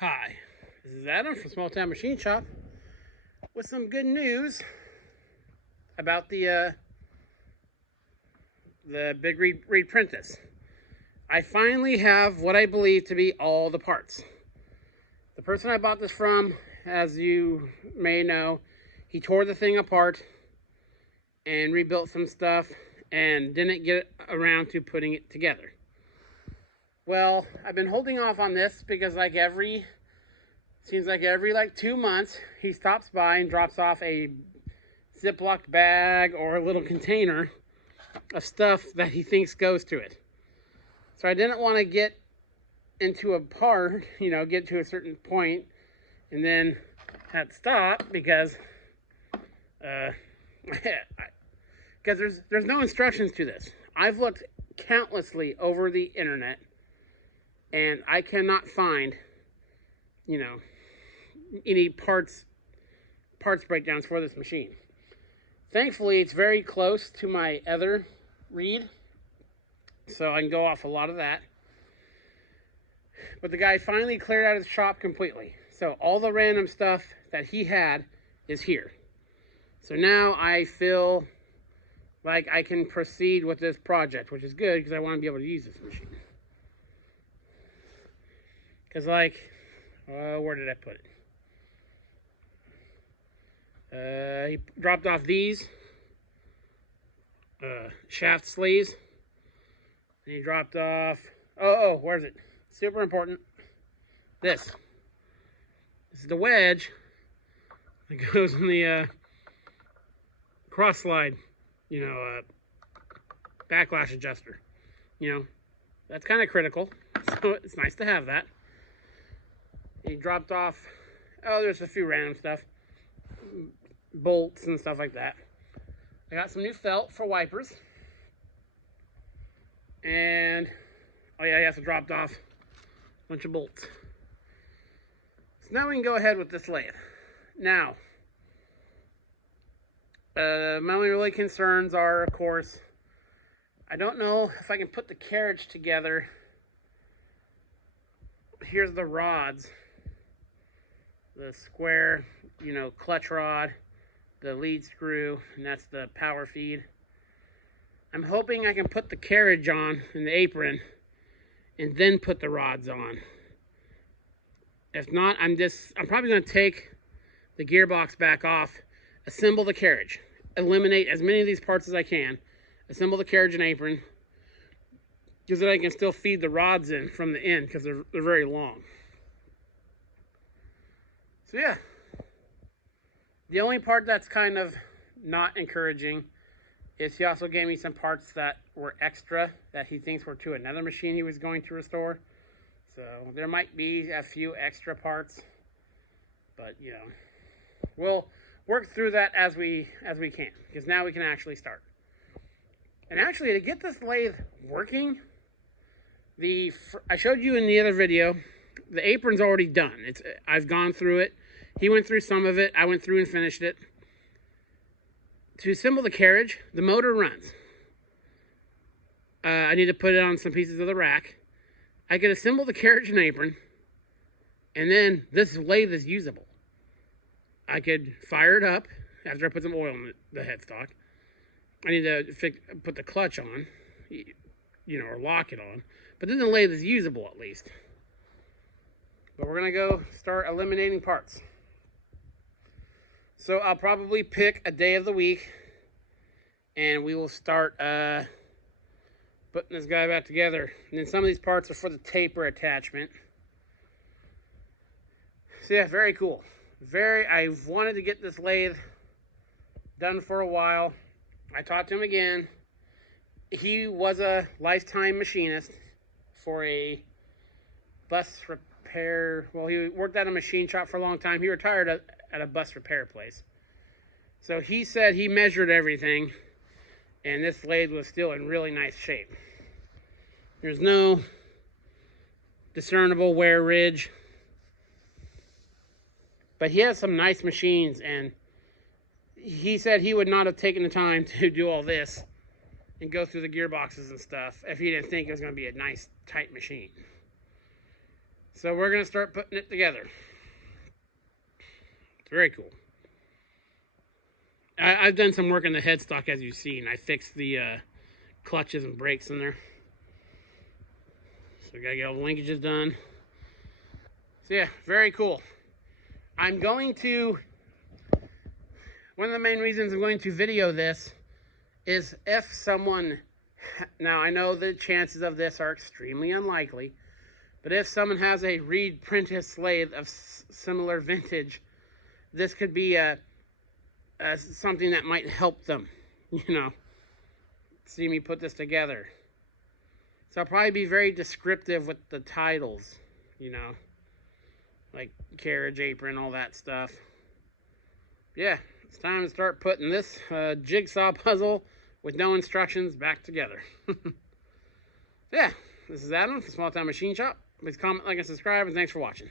Hi, this is Adam from Small Town Machine Shop with some good news about the big reed-prentice. I finally have what I believe to be all the parts. The person I bought this from, as you may know, he tore the thing apart and rebuilt some stuff and didn't get around to putting it together. Well, I've been holding off on this because seems like every 2 months he stops by and drops off a Ziploc bag or a little container of stuff that he thinks goes to it. So I didn't want to get into a part, get to a certain point and then have to stop because there's no instructions to this. I've looked countlessly over the internet and I cannot find, any parts breakdowns for this machine. Thankfully, it's very close to my other reed, so I can go off a lot of that. But the guy finally cleared out his shop completely. So all the random stuff that he had is here. So now I feel like I can proceed with this project, which is good because I want to be able to use this machine. Because where did I put it? He dropped off these shaft sleeves. And he dropped off, where's it? Super important. This is the wedge that goes in the cross slide, backlash adjuster. That's kind of critical, so it's nice to have that. He dropped off, there's a few random stuff, bolts and stuff like that. I got some new felt for wipers. And, he also dropped off a bunch of bolts. So now we can go ahead with this lathe. Now, my only really concerns are, of course, I don't know if I can put the carriage together. Here's the rods. The square, clutch rod, the lead screw, and that's the power feed. I'm hoping I can put the carriage on in the apron and then put the rods on. If not, I'm probably going to take the gearbox back off, assemble the carriage, eliminate as many of these parts as I can, assemble the carriage and apron, because then I can still feed the rods in from the end because they're very long. So yeah, the only part that's kind of not encouraging is he also gave me some parts that were extra that he thinks were to another machine he was going to restore. So there might be a few extra parts, but we'll work through that as we can, because now we can actually start. And actually, to get this lathe working, I showed you in the other video, the apron's already done. I've gone through it. He went through some of it. I went through and finished it. To assemble the carriage, the motor runs. I need to put it on some pieces of the rack. I could assemble the carriage and apron, and then this lathe is usable. I could fire it up after I put some oil in the headstock. I need to put the clutch on, or lock it on. But then the lathe is usable at least. But we're going to go start eliminating parts. So I'll probably pick a day of the week and we will start putting this guy back together. And then some of these parts are for the taper attachment. So yeah, very cool. I've wanted to get this lathe done for a while. I talked to him again. He was a lifetime machinist for a bus repair. Well, he worked at a machine shop for a long time. He retired at a bus repair place. So he said he measured everything, and this lathe was still in really nice shape. There's no discernible wear ridge. But he has some nice machines, and he said he would not have taken the time to do all this and go through the gearboxes and stuff if he didn't think it was going to be a nice, tight machine. So we're going to start putting it together. It's very cool. I've done some work on the headstock, as you've seen. I fixed the clutches and brakes in there. So we got to get all the linkages done. So yeah, very cool. I'm going to, one of the main reasons I'm going to video this is if someone, now I know the chances of this are extremely unlikely, but if someone has a reed-prentice lathe of similar vintage, this could be something that might help them, see me put this together. So I'll probably be very descriptive with the titles, like carriage apron, all that stuff. Yeah, it's time to start putting this jigsaw puzzle with no instructions back together. Yeah, this is Adam from Small Town Machine Shop. Please comment, like, and subscribe, and thanks for watching.